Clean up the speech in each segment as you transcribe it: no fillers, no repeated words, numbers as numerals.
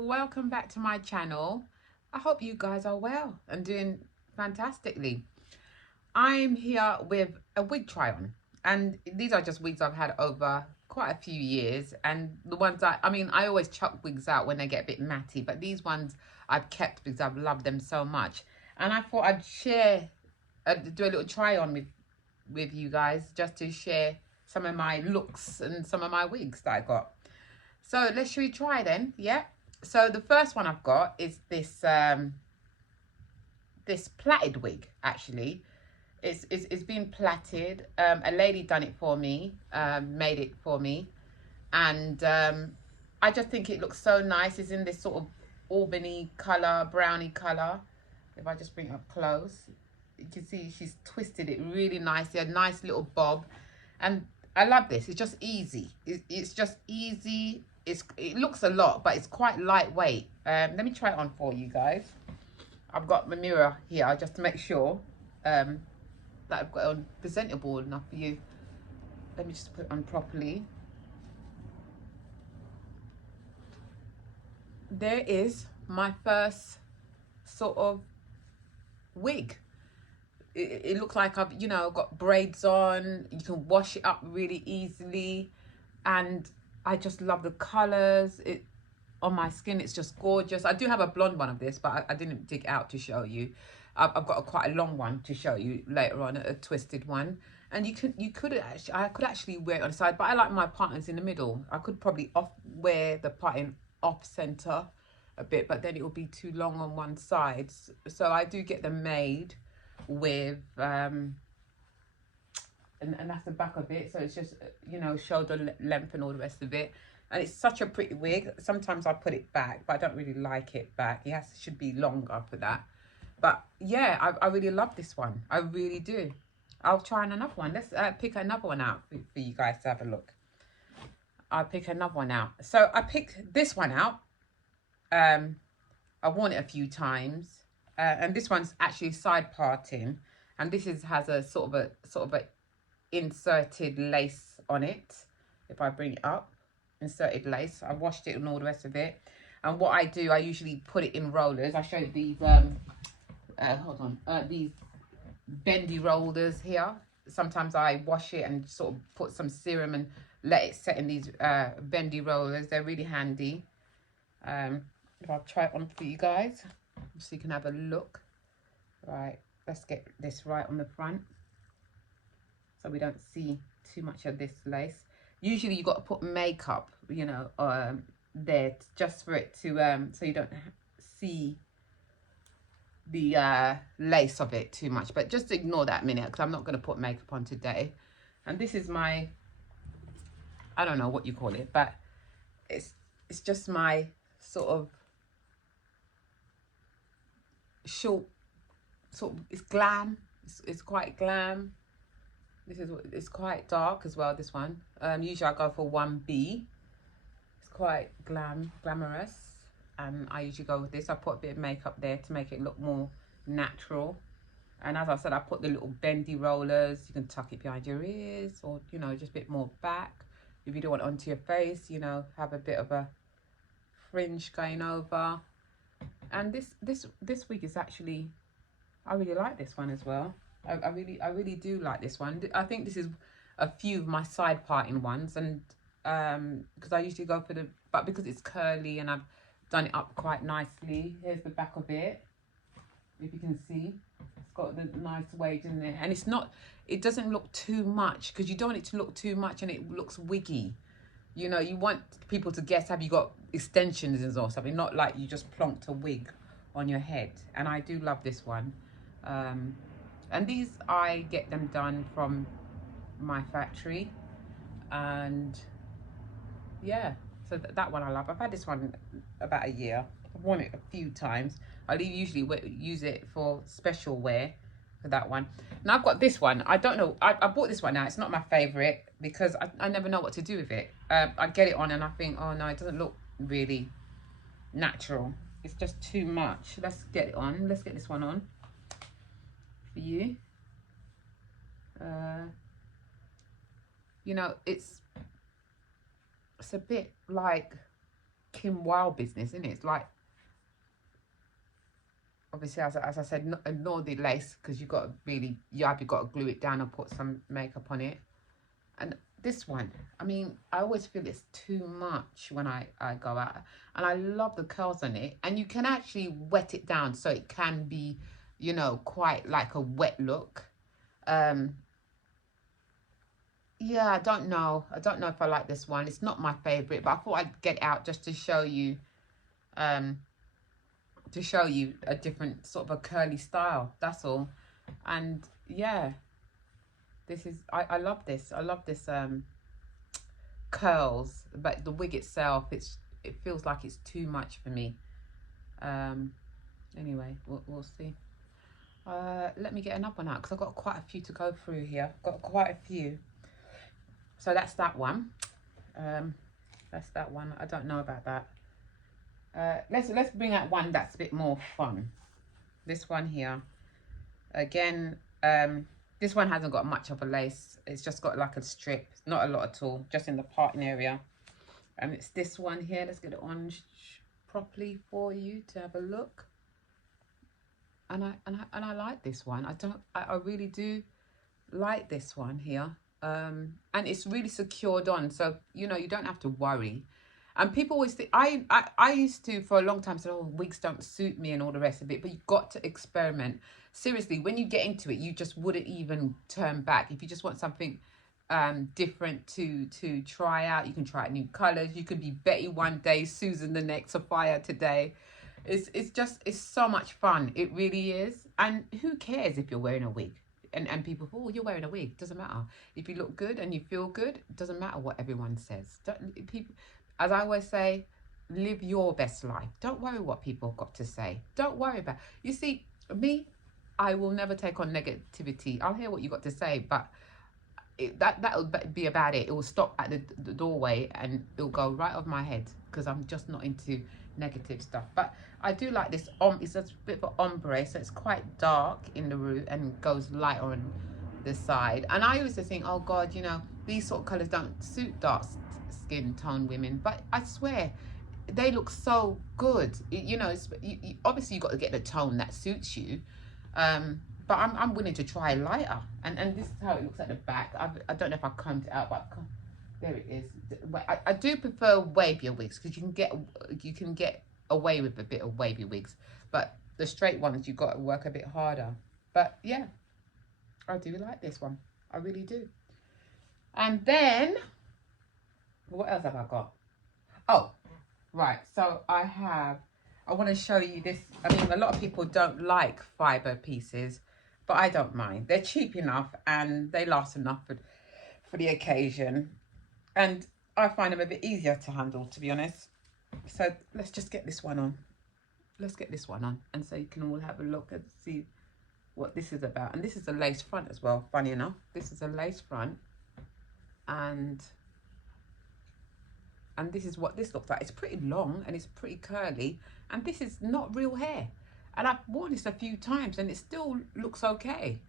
welcome back to my channel. I hope you guys are well and doing fantastically. I'm here with a wig try on, and these are just wigs I've had over quite a few years, and the ones I always chuck wigs out when they get a bit matty, but these ones I've kept because I've loved them so much, and I thought I'd do a little try on with you guys, just to share some of my looks and some of my wigs that I got. So should we try then? Yeah. So the first one I've got is this this plaited wig. Actually, it's been plaited. A lady done it for me, made it for me, and I just think it looks so nice. It's in this sort of Albany color, brownie color. If I just bring it up close, you can see she's twisted it really nicely. A nice little bob, and I love this. It's just easy. It's just easy. It looks a lot, but it's quite lightweight. Let me try it on for you guys. I've got my mirror here just to make sure that I've got it on presentable enough for you. Let me just put it on properly. There is my first sort of wig. It looks like I've, got braids on. You can wash it up really easily, and I just love the colors. On my skin, it's just gorgeous. I do have a blonde one of this, but I didn't dig out to show you. I've got quite a long one to show you later on, a twisted one. And I could actually wear it on the side, but I like my partners in the middle. I could probably wear the parting off center a bit, but then it will be too long on one side. So I do get them made with and that's the back of it. So it's just, shoulder length and all the rest of it. And it's such a pretty wig. Sometimes I put it back, but I don't really like it back. It should be longer for that. But yeah, I really love this one. I really do. I'll try another one. Let's pick another one out for you guys to have a look. I'll pick another one out. So I picked this one out. I've worn it a few times. And this one's actually side parting. And this has a sort of a inserted lace on it. If I bring it up. Inserted lace. I washed it and all the rest of it. And what I do, I usually put it in rollers. I showed these these bendy rollers here. Sometimes I wash it and sort of put some serum and let it set in these bendy rollers. They're really handy. If I'll try it on for you guys so you can have a look. Right, let's get this right on the front so we don't see too much of this lace. Usually you've got to put makeup, there just for it to, so you don't see the lace of it too much. But just ignore that minute because I'm not going to put makeup on today. And this is my, I don't know what you call it, but it's just my sort of short, it's glam. It's quite glam. It's quite dark as well, this one. Usually I go for 1B. It's quite glamorous. I usually go with this. I put a bit of makeup there to make it look more natural. And as I said, I put the little bendy rollers. You can tuck it behind your ears or, just a bit more back. If you don't want it onto your face, have a bit of a fringe going over. And this wig is actually, I really like this one as well. I really do like this one. I think this is a few of my side parting ones, and because I usually go for but because it's curly and I've done it up quite nicely. Here's the back of it. If you can see, it's got the nice waves in there, and it doesn't look too much because you don't want it to look too much and it looks wiggy. You want people to guess, have you got extensions or something? Not like you just plonked a wig on your head. And I do love this one. And these, I get them done from my factory. And yeah, so that one I love. I've had this one about a year. I've worn it a few times. I usually use it for special wear for that one. Now I've got this one. I don't know. I bought this one now. It's not my favorite because I never know what to do with it. I get it on and I think, oh no, it doesn't look really natural. It's just too much. Let's get it on. Let's get this one on for you. It's a bit like fucking wild business, isn't it? It's like, obviously, as I said, ignore the lace, because you've got to really, you either got to glue it down or put some makeup on it. And this one, I mean, I always feel it's too much when I go out. And I love the curls on it. And you can actually wet it down so it can be, you know, quite like a wet look. Yeah, I don't know. I don't know if I like this one. It's not my favorite, but I thought I'd get out just to show you a different sort of a curly style. That's all. And yeah, this is, I love this. I love this curls, but the wig itself, it feels like it's too much for me. Anyway, we'll see. Let me get another one out, because I've got quite a few to go through here. I've got quite a few. So that's that one. That's that one. I don't know about that. Let's bring out one that's a bit more fun. This one here. Again, this one hasn't got much of a lace. It's just got like a strip. Not a lot at all. Just in the parting area. And it's this one here. Let's get it on properly for you to have a look. And I like this one. I really do like this one here. And it's really secured on, so you know you don't have to worry. And people always think, I used to for a long time say, oh, wigs don't suit me and all the rest of it, but you've got to experiment. Seriously, when you get into it, you just wouldn't even turn back. If you just want something different to try out, you can try out new colors. You could be Betty one day, Susan the next, Sophia today. It's so much fun. It really is. And who cares if you're wearing a wig? And people, oh, you're wearing a wig. Doesn't matter. If you look good and you feel good, it doesn't matter what everyone says. People, as I always say, live your best life. Don't worry what people have got to say. Don't worry about. You see, me, I will never take on negativity. I'll hear what you got to say, but that'll be about it. It will stop at the doorway and it'll go right off my head, because I'm just not into negative stuff. But I do like this. It's a bit of an ombre, so it's quite dark in the root and goes light on the side. And I used to think, oh God, you know, these sort of colours don't suit dark skin tone women, but I swear they look so good. You know, obviously you've got to get the tone that suits you. But I'm willing to try lighter. And this is how it looks at the back. I don't know if I combed it out, but there it is. But I do prefer wavier wigs, because you can get away with a bit of wavy wigs. But the straight ones, you've got to work a bit harder. But yeah, I do like this one. I really do. And then, what else have I got? Oh, right. So I want to show you this. I mean, a lot of people don't like fibre pieces, but I don't mind. They're cheap enough and they last enough for the occasion. And I find them a bit easier to handle, to be honest. So let's just get this one on. Let's get this one on, and so you can all have a look and see what this is about. And this is a lace front as well, funny enough. This is a lace front. And this is what this looks like. It's pretty long and it's pretty curly. And this is not real hair. And I've worn this a few times and it still looks okay.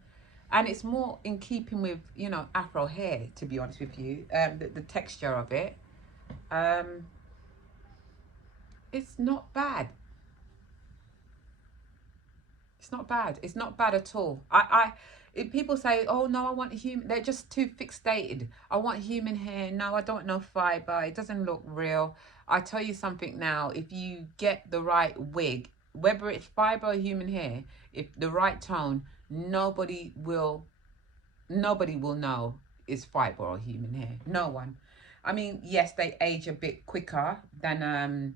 And it's more in keeping with, you know, Afro hair, to be honest with you. The texture of it. It's not bad. It's not bad. It's not bad at all. If people say, oh no, I want human, they're just too fixated. I want human hair. No, I don't know fibre. It doesn't look real. I tell you something now, if you get the right wig, whether it's fibre or human hair, if the right tone, nobody will know is fibre or human hair. No one. I mean, yes, they age a bit quicker than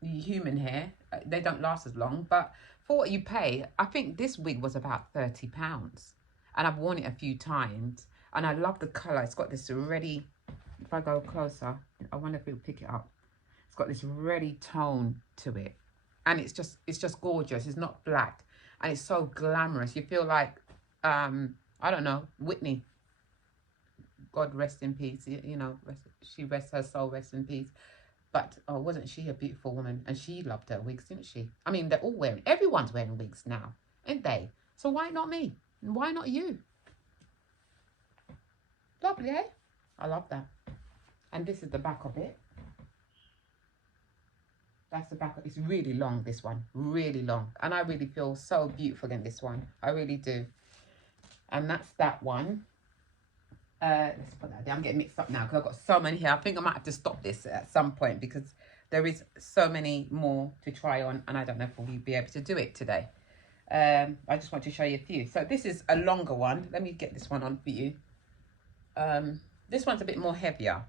human hair. They don't last as long, but for what you pay, I think this wig was about £30, and I've worn it a few times, and I love the colour. It's got this ready, if I go closer, I wonder if it'll pick it up. It's got this ready tone to it, and it's just gorgeous. It's not black, and it's so glamorous. You feel like, I don't know, Whitney, God rest in peace, you know, she rests her soul, rest in peace. But, oh, wasn't she a beautiful woman? And she loved her wigs, didn't she? I mean, they're all wearing, everyone's wearing wigs now, aren't they? So why not me? Why not you? Lovely, eh? I love that. And this is the back of it. That's the back. It's really long, this one. Really long. And I really feel so beautiful in this one. I really do. And that's that one. Let's put that down. I'm getting mixed up now because I've got so many here. I think I might have to stop this at some point because there is so many more to try on. And I don't know if we'll be able to do it today. I just want to show you a few. So this is a longer one. Let me get this one on for you. This one's a bit more heavier,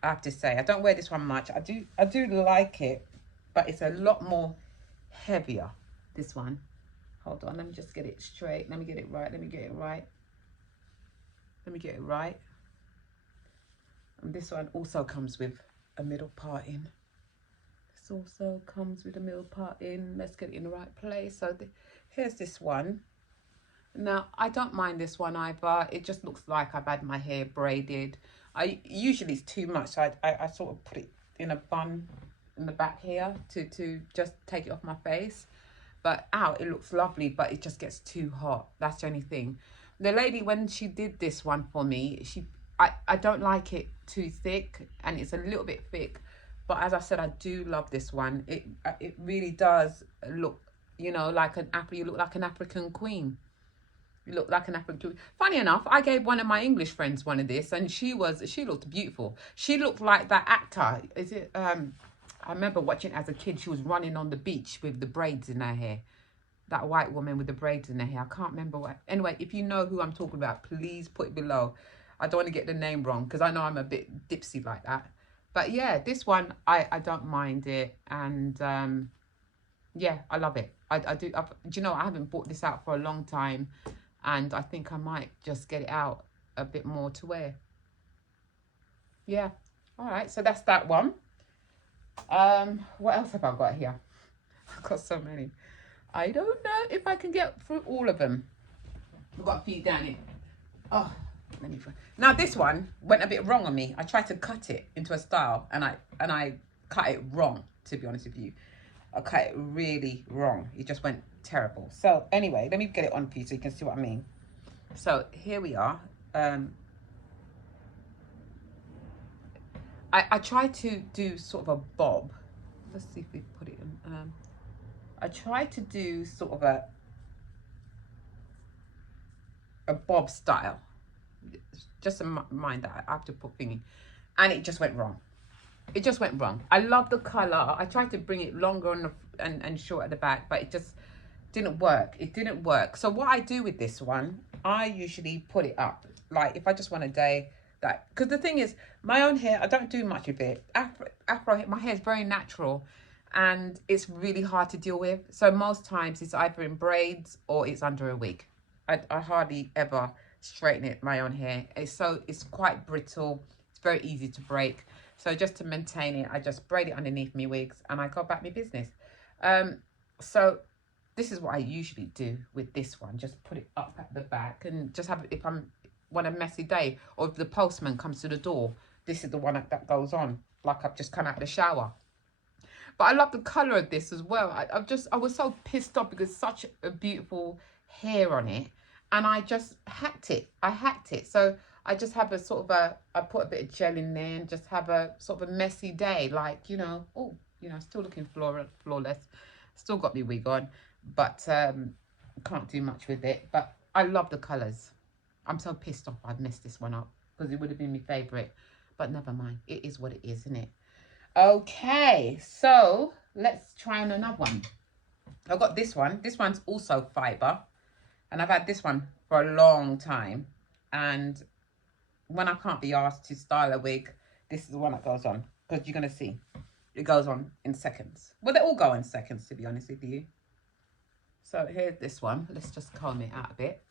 I have to say. I don't wear this one much. I do like it, but it's a lot more heavier, this one. Hold on, let me just get it straight. Let me get it right. Let me get it right. Let me get it right. And this one also comes with a middle part in. This also comes with a middle part in. Let's get it in the right place. So here's this one. Now, I don't mind this one either. It just looks like I've had my hair braided. Usually it's too much, so I sort of put it in a bun in the back here to just take it off my face. But out, it looks lovely, but it just gets too hot. That's the only thing. The lady, when she did this one for me, I don't like it too thick, and it's a little bit thick. But as I said, I do love this one. It really does look, you know, like you look like an African queen. You look like an African queen. Funny enough, I gave one of my English friends one of this, and she looked beautiful. She looked like that actor. Is it? I remember watching as a kid. She was running on the beach with the braids in her hair. That white woman with the braids in her hair. I can't remember what. Anyway, if you know who I'm talking about, please put it below. I don't want to get the name wrong because I know I'm a bit dipsy like that. But yeah, this one, I don't mind it. And yeah, I love it. I do. Do you know, I haven't bought this out for a long time. And I think I might just get it out a bit more to wear. Yeah. All right. So that's that one. What else have I got here? I've got so many. I don't know if I can get through all of them. I've got a few down here. Oh, let me. Now this one went a bit wrong on me. I tried to cut it into a style, and I cut it wrong. To be honest with you, I cut it really wrong. It just went terrible. So anyway, let me get it on for you so you can see what I mean. So here we are. I tried to do sort of a bob. Let's see if we put it in. I tried to do sort of a bob style. Just mind that I have to put thingy, and it just went wrong. It just went wrong. I love the color. I tried to bring it longer on and short at the back, but it just didn't work. It didn't work. So what I do with this one, I usually put it up. Like if I just want a day that, because the thing is, my own hair, I don't do much of it. Afro, my hair is very natural, and it's really hard to deal with. So most times it's either in braids or it's under a wig. I hardly ever straighten it, my own hair. It's quite brittle. It's very easy to break. So just to maintain it, I just braid it underneath my wigs and I go about my business. So this is what I usually do with this one. Just put it up at the back and just have it, if I'm want a messy day or if the postman comes to the door, this is the one that goes on, like I've just come out of the shower. But I love the colour of this as well. I was so pissed off because such a beautiful hair on it, and I just hacked it. So I just have a sort of I put a bit of gel in there and just have a sort of a messy day, like, you know, still looking flawless. Still got my wig on, but can't do much with it. But I love the colours. I'm so pissed off I've messed this one up because it would have been my favourite. But never mind. It is what it is, isn't it? Okay, so let's try on another one. I've got this one. This one's also fibre. And I've had this one for a long time. And when I can't be asked to style a wig, this is the one that goes on. Because you're going to see. It goes on in seconds. Well, they all go in seconds, to be honest with you. So here's this one. Let's just comb it out a bit.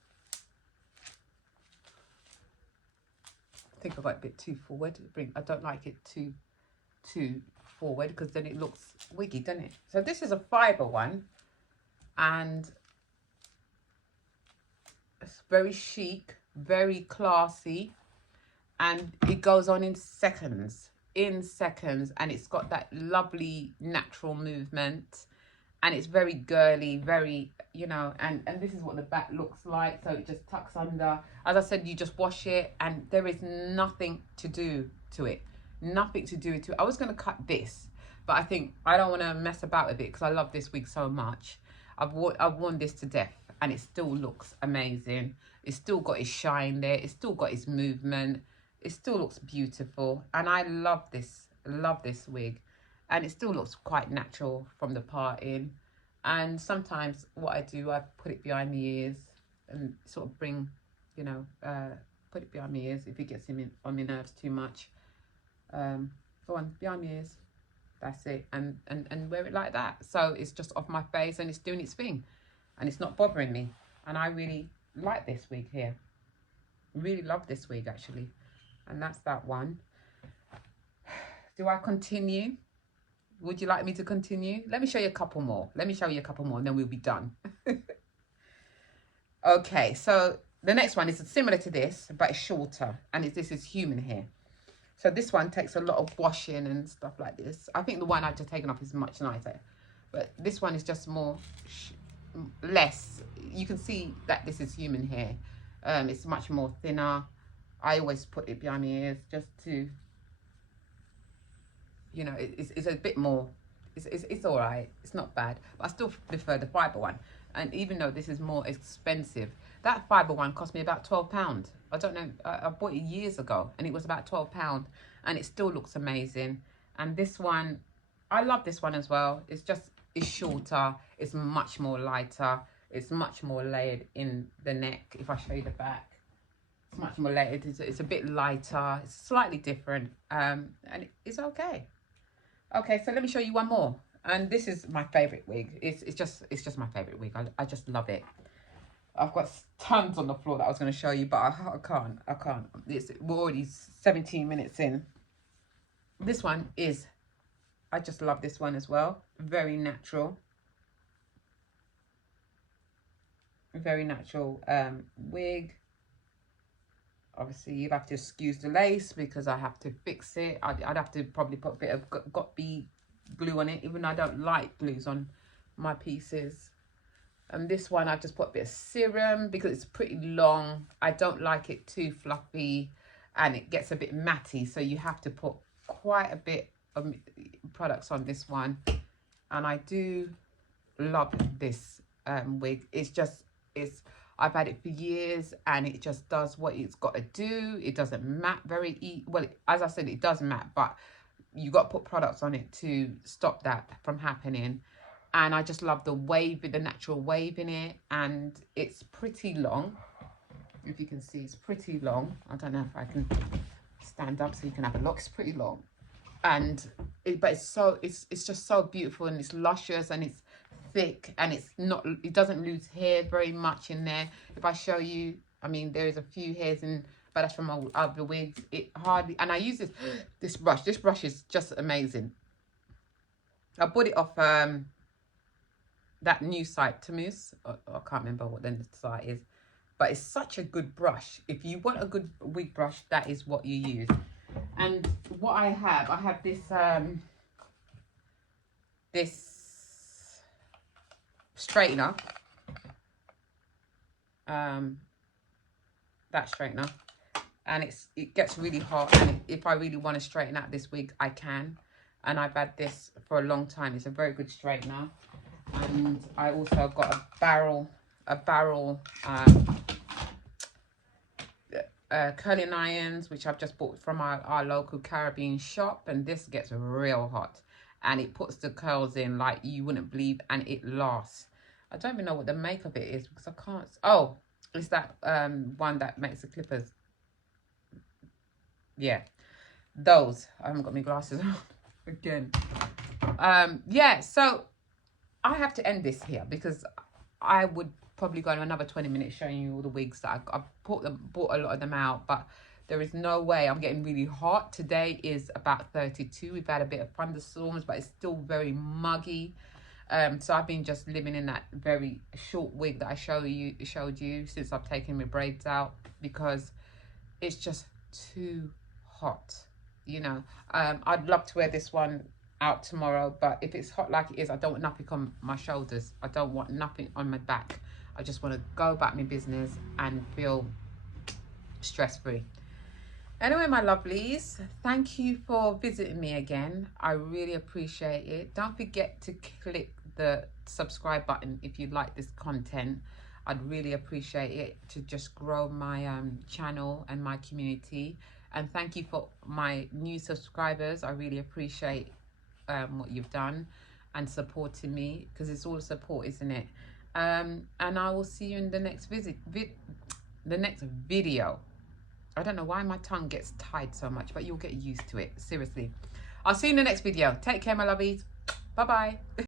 I think I got it a bit too forward. I don't like it too forward because then it looks wiggy, doesn't it? So this is a fibre one. And it's very chic, very classy. And it goes on in seconds. And it's got that lovely natural movement, and it's very girly, very, you know, and this is what the back looks like. So it just tucks under. As I said, you just wash it and there is nothing to do to it. Nothing to do to it. I was going to cut this, But I think I don't want to mess about with it because I love this wig so much. I've worn this to death and it still looks amazing. It's still got its shine there. It's still got its movement. It still looks beautiful. And I love this wig. And it still looks quite natural from the parting. And sometimes what I do, I put it behind the ears and sort of bring, you know, put it behind my ears if it gets on my nerves too much. Go on, behind my ears. That's it. And wear it like that. So it's just off my face and it's doing its thing. And it's not bothering me. And I really like this wig here. Really love this wig actually. And that's that one. Do I continue? Would you like me to continue? Let me show you a couple more. Let me show you a couple more and then we'll be done. Okay, so the next one is similar to this, but it's shorter. And this is human hair. So this one takes a lot of washing and stuff like this. I think the one I've just taken off is much nicer. But this one is just more, less. You can see that this is human hair. It's much more thinner. I always put it behind my ears just to, you know, it's a bit more, it's all right. It's not bad. But I still prefer the fibre one. And even though this is more expensive, that fibre one cost me about £12. I don't know, I bought it years ago and it was about £12 and it still looks amazing. And this one, I love this one as well. It's shorter, it's much more lighter, it's much more layered in the neck. If I show you the back, it's much more layered, it's a bit lighter, it's slightly different, and it's okay. Okay, so let me show you one more. And this is my favorite wig. It's just my favorite wig. I just love it. I've got tons on the floor that I was going to show you, but I can't. We're already 17 minutes in. This one is, I just love this one as well. Very natural. Very natural wig. Obviously, you'd have to excuse the lace because I have to fix it. I'd have to probably put a bit of got-bee glue on it, even though I don't like glues on my pieces. And this one I've just put a bit of serum because it's pretty long. I don't like it too fluffy and it gets a bit matty, so you have to put quite a bit of products on this one. And I do love this wig. I've had it for years and it just does what it's got to do. It doesn't matte very easy. Well, as I said, it does matte, but you got to put products on it to stop that from happening. And I just love the wave, the natural wave in it. And it's pretty long. If you can see, it's pretty long. I don't know if I can stand up so you can have a look. It's pretty long. And but it's just so beautiful and it's luscious and it's thick and it doesn't lose hair very much in there. If I show you, I mean, there is a few hairs in, but that's from my other wigs. It hardly, and I use this brush. This brush is just amazing. I bought it off that new site, Tamus. I can't remember what the site is, but it's such a good brush. If you want a good wig brush, that is what you use. And what I have this this straightener, that straightener, and it gets really hot, and if I really want to straighten out this wig, I can. And I've had this for a long time. It's a very good straightener. And I also got a barrel curling irons, which I've just bought from our local Caribbean shop, and this gets real hot and it puts the curls in like you wouldn't believe, and it lasts. I don't even know what the make of it is because I can't. Oh, it's that one that makes the clippers. Yeah, those. I haven't got my glasses on again. Yeah, so I have to end this here because I would probably go another 20 minutes showing you all the wigs that I bought a lot of them out, but there is no way. I'm getting really hot. Today is about 32. We've had a bit of thunderstorms, but it's still very muggy. So I've been just living in that very short wig that I showed you since I've taken my braids out because it's just too hot, you know. I'd love to wear this one out tomorrow, but if it's hot like it is, I don't want nothing on my shoulders. I don't want nothing on my back. I just want to go about my business and feel stress-free. Anyway, my lovelies, thank you for visiting me again. I really appreciate it. Don't forget to click the subscribe button if you like this content. I'd really appreciate it to just grow my channel and my community. And thank you for my new subscribers. I really appreciate what you've done and supporting me, because it's all support, isn't it? And I will see you in the next the next video. I don't know why my tongue gets tied so much, but you'll get used to it. Seriously. I'll see you in the next video. Take care, my lovies. Bye-bye.